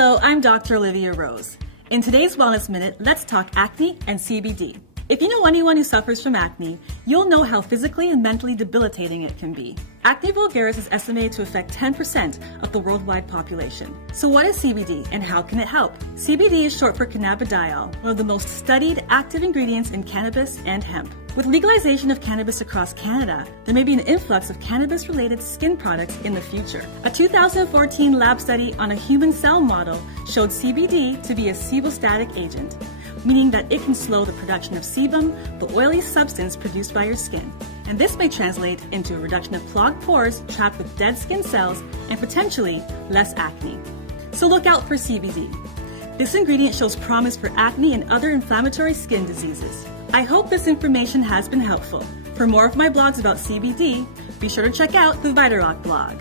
Hello, I'm Dr. Olivia Rose. In today's Wellness Minute, let's talk acne and CBD. If you know anyone who suffers from acne, you'll know how physically and mentally debilitating it can be. Acne vulgaris is estimated to affect 10% of the worldwide population. So what is CBD and how can it help? CBD is short for cannabidiol, one of the most studied active ingredients in cannabis and hemp. With legalization of cannabis across Canada, there may be an influx of cannabis-related skin products in the future. A 2014 lab study on a human cell model showed CBD to be a sebostatic agent, meaning that it can slow the production of sebum, the oily substance produced by your skin. And this may translate into a reduction of clogged pores trapped with dead skin cells and potentially less acne. So look out for CBD. This ingredient shows promise for acne and other inflammatory skin diseases. I hope this information has been helpful. For more of my blogs about CBD, be sure to check out the VitaRock blog.